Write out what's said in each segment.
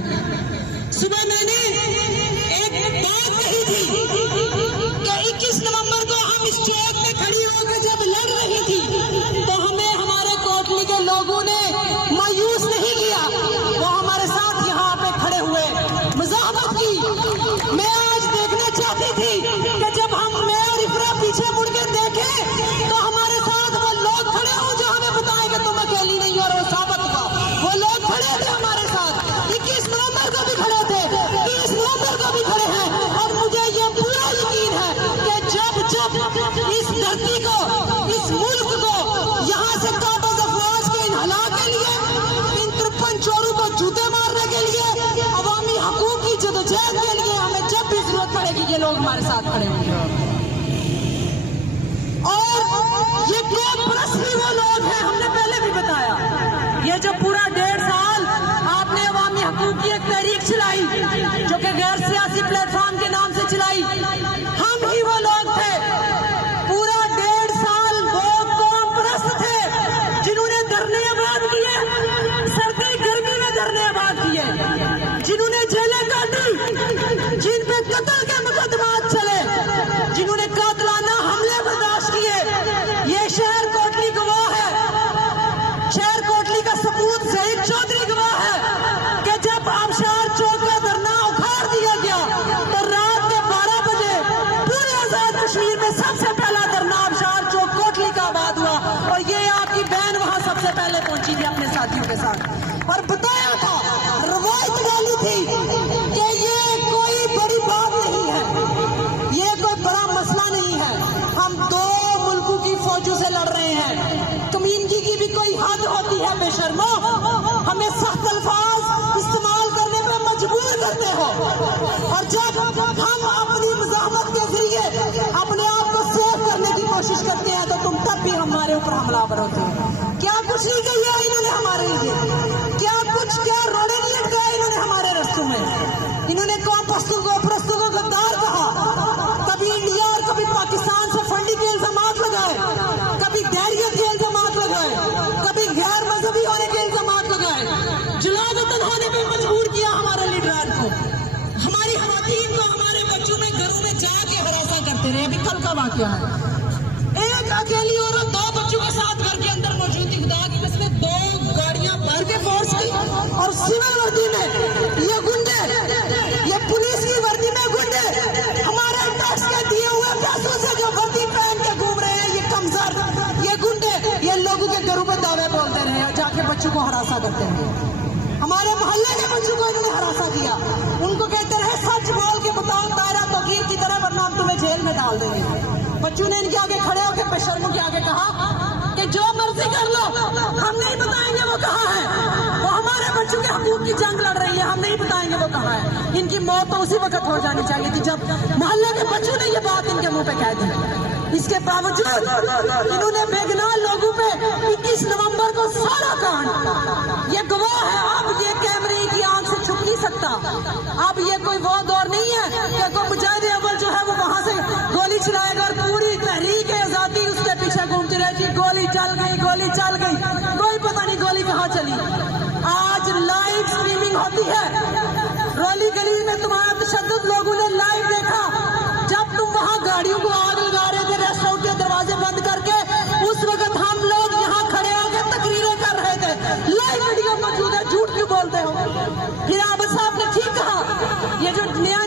کھڑے. صبح میں نے ایک بات کہی تھی کہ 21 نومبر کو ہم اس چوک میں کھڑی ہو کے جب لڑ رہی تھی تو ہمیں ہمارے کوٹلی کے لوگوں نے مایوس نہیں کیا. وہ ہمارے ساتھ یہاں پہ کھڑے ہوئے مزاحمت کی. میں آج دیکھنا چاہتی تھی کہ جب میں اور افرا پیچھے مڑ کے دیکھیں تو ہمارے ساتھ وہ لوگ کھڑے ہوں جو ہمیں بتائیں کہ تم اکیلی نہیں اور وہ ثابت ہوا. وہ لوگ کھڑے تھے ہمارے ساتھ. 21 نومبر کو بھی کھڑے تھے, 30 نومبر کو بھی کھڑے ہیں. اور مجھے یہ پورا یقین ہے کہ جب اس دھرتی کو, اس ملک کو یہاں سے قابض افواج کے انحلا کے لیے, ان 53 چوروں کو جوتے مارنے کے لیے, عوامی حقوق کی جدوجہد کے لیے ہمیں جب بھی ضرورت پڑے گی یہ لوگ ہمارے ساتھ کھڑے ہوں گے. اور یہ قوم پرست بھی وہ لوگ ہیں, ہم نے پہلے بھی بتایا. یہ جو پورا 1.5 سال آپ نے عوامی حقوق کی ایک تحریک چلائی جو کہ غیر سیاسی پلیٹ فارم کے نام سے چلائی, ہم ہی وہ لوگ تھے. پورا 1.5 سال وہ قوم پرست تھے جنہوں نے دھرنے آباد کیے, سردی گرمی میں دھرنے آباد کیے, جنہوں نے جیلیں کاٹی, جن پہ قتل کے مقدمات چلے, جنہوں نے قاتلانہ حملے برداشت کیے. یہ شہر کوٹلی گواہ ہے, شہر کوٹلی کا سپوت زہید چودھری گواہ ہے کہ جب آبشار چوک کا دھرنا اکھاڑ دیا گیا تو رات کے 12 بجے پورے آزاد کشمیر میں سب سے پہلا دھرنا آبشار چوک کوٹلی کا آباد ہوا. اور یہ آپ کی بہن وہاں سب سے پہلے پہنچی تھی اپنے ساتھیوں کے ساتھ اور بتایا تھا, روایت ڈالی تھی کہ یہ کوئی بڑی بات نہیں ہے, یہ کوئی بڑا مسئلہ نہیں ہے, ہم 2 ملکوں کی فوجوں سے لڑ رہے ہیں. کمینگی کی بھی کوئی حد ہوتی ہے بے شرمو, ہمیں سخت الفاظ استعمال کرنے پہ مجبور کرتے ہو. اور جب ہم اپنی مزاحمت کے ذریعے اپنے آپ کو سیف کرنے کی کوشش کرتے ہیں تو تم تب بھی ہمارے اوپر حملہ آور ہوتے ہو. کیا کچھ نہیں کہا انہوں نے ہمارے لیے, کیا روڑے نہیں لٹکائے انہوں نے ہمارے رستوں میں. انہوں نے قوم پرستوں کو غدار کہا, کبھی انڈیا اور کبھی پاکستان سے فنڈی کے الزامات لگائے, کبھی غیریت کے الزامات لگائے, کبھی غیر مذہبی ہونے کے الزامات لگائے, جلا وطن ہونے پہ مجبور کیا ہمارے لیڈران کو, ہماری خواتین کو ہمارے بچوں میں گھروں میں جا کے ہراساں کرتے رہے. ابھی کل کا واقعہ ہے, ایک اکیلی عورت 2 بچوں کے ساتھ گھر کے اندر موجود تھی. خدا کی قسم 2 گاڑیاں بھر کے فورس کی اور سول وردی میں یہ گنڈے, یہ پولیس کی وردی میں گنڈے ہمارے ٹیکس کے دیے ہوئے پیسوں سے جو وردی پہن کے گھوم رہے ہیں, یہ کمزر, یہ گنڈے, یہ لوگوں کے گھروں پہ دعوے بولتے رہے, جا کے بچوں کو ہراساں کرتے رہے. ہمارے محلے کے بچوں کو انہوں نے ہراساں کیا, ان کو کہتے رہے سچ بول کے بتاؤ دائرہ توقیر کی طرح ورنہ ہم تمہیں جیل میں ڈال دیں گے. بچوں نے ان کے آگے کھڑے ہو کے بشرموں کے آگے کہا کہ جو مرضی کر لو, ہم نہیں بتائیں گے وہ کہاں ہے. وہ ہمارے بچوں کے حقوق کی جنگ لڑ رہی ہے, ہم نہیں بتائیں گے وہ کہاں ہے. ان کی موت تو اسی وقت ہو جانی چاہیے تھی جب محلے کے بچوں نے یہ بات ان کے منہ پہ کہہ دی. اس کے باوجود انہوں نے بے گناہ لوگوں پہ 21 نومبر کو سارا کانڈ, یہ گواہ ہے. اب یہ کیمرے کی آنکھ سے چھپ نہیں سکتا. اب یہ کوئی وہ دور نہیں ہے کہ کوئی مجاہد اول جو ہے وہ وہاں سے گولی چلائے گا اور پوری تحریک آزادی اس کے پیچھے گھومتی رہے گی. گولی چل گئی, گولی چل گئی, کوئی پتہ نہیں گولی کہاں چلی. آج لائیو سٹریمنگ ہوتی ہے, رولی گلی میں تمہارا تشدد لوگوں نے لائیو دیکھا. جب تم وہاں گاڑیوں کو آگ لگا رہے تھے, ریسٹورینٹ کے دروازے بند کر کے, اس وقت ہم لوگ یہاں کھڑے ہو کے تقریریں کر رہے تھے. لائیو ویڈیو موجود ہے, جھوٹ کیوں بولتے ہو؟ پھر عابد صاحب نے ٹھیک کہا, یہ جو نیا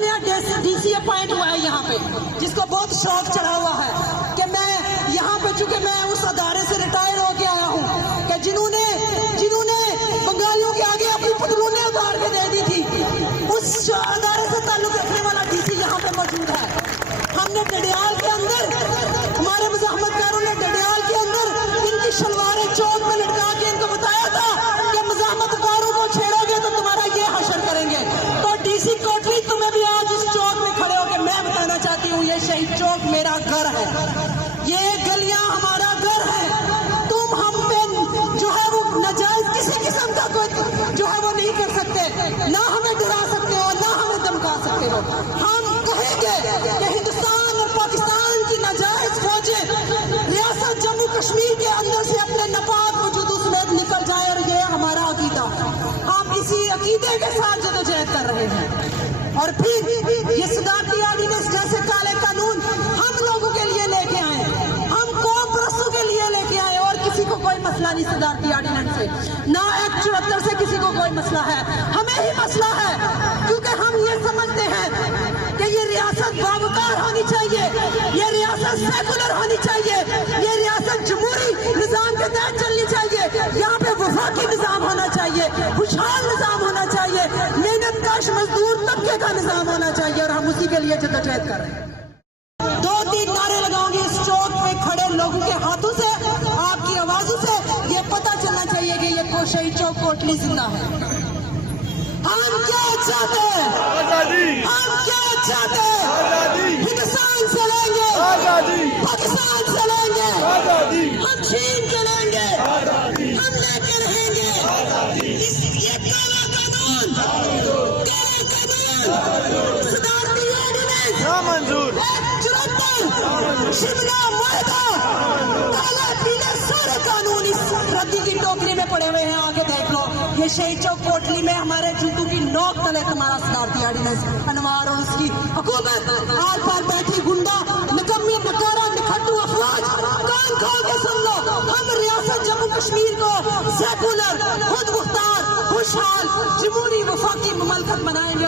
ڈی سی اپوائنٹ ہوا ہے یہاں پہ, جس کو بہت شوق چڑھا ہوا ہے کہ میں یہاں پہ, چونکہ میں اس ادارے سے ریٹائر ہو کے آیا ہوں کہ جنہوں نے بنگالیوں کے آگے اپنی پتلونیں اتار کے دے دی تھی, اس ادارے سے تعلق رکھنے والا ڈی سی یہاں پہ موجود ہے. ہم نے ڈڈیال کے اندر, ہمارے مزاحمت کاروں نے ڈڈیال کے اندر ان کی شلواریں چوک میں لٹکا کے ان کو بتایا تھا کہ مزاحمت کاروں کو چھیڑو گے تو تمہارا یہ حشر کریں گے. تو ڈی سی کوٹلی تمہیں بھی آج اس چوک میں کھڑے ہو کے میں بتانا چاہتی ہوں, یہ شہید چوک میرا گھر ہے, یہ گلیاں ہمارا گھر ہے. تم ہم پہ جو ہے وہ ناجائز کسی قسم کا کوئی جو ہے وہ نہیں کر سکتے, نہ ہمیں ڈرا سکتے ہو, نہ ہمیں دمکا سکتے ہو. ہم کہیں گے کہ ہندوستان اور پاکستان کی ناجائز فوجیں ریاست جموں کشمیر کے اندر سے اپنے نپاک وجود سمیت نکل جائے, اور یہ ہمارا عقیدہ. ہم اسی عقیدے کے ساتھ جدوجہد کر رہے ہیں. اور پھر یہ صدارتی آرڈیننس جیسے کالے قانون ہم لوگوں کے لیے لے کے آئے, ہم قوم پرستوں کے لیے لے کے آئے, اور کسی کو کوئی مسئلہ نہیں صدارتی آرڈیننس سے, نہ ایکٹ 74 سے کسی کو کوئی مسئلہ ہے. ہمیں ہی مسئلہ ہے کیونکہ ہم یہ سمجھتے ہیں کہ یہ ریاست باوقار ہونی چاہیے, یہ ریاست سیکولر ہونی چاہیے, یہ ریاست جمہوری نظام کے تحت چلنی چاہیے. یہاں پہ وفاقی نظام ہونا چاہیے, خوشحال نظام ہونا چاہیے, محنت کش مزدور طبقے کا نظام ہونا چاہیے, اور ہم اسی کے لیے جدوجہد کر رہے ہیں. 2-3 نعرے لگاؤں گے اس چوک پہ کھڑے لوگوں کے ہاتھوں سے, آپ کی آوازوں سے یہ پتہ چلنا چاہیے کہ یہ شہید چوک کوٹلی زندہ ہے. ہم کیا چاہتے ہیں؟ آزادی. ہم کیا چاہتے ہیں؟ آزادی. ہندوستان سے لیں گے آزادی, پاکستان سے لیں گے آزادی, ہم چین کے لیں گے آزادی, ہم لے کے رہیں گے آزادی. یہ کالا قانون, کالا قانون, صدارتی آرڈیننس نامنظور, 74 شملہ معاہدہ, کالے پیلے سارے قانون اس ردی کی ٹوکری میں پڑے ہوئے ہیں. آگے دیکھ لو, یہ شہید چوک کوٹلی میں ہمارے جوتوں کی نوک تلے تمہارا صدارتی آرڈیننس انوار اور اس کی حکومت آر پار بیٹھی گنڈا نکمی نکارا نکھٹو افواج. کان کھول کے سن لو, ہم ریاست جموں کشمیر کو سیکولر, خود مختار, خوشحال, جمہوری وفاقی مملکت بنائیں گے.